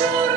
should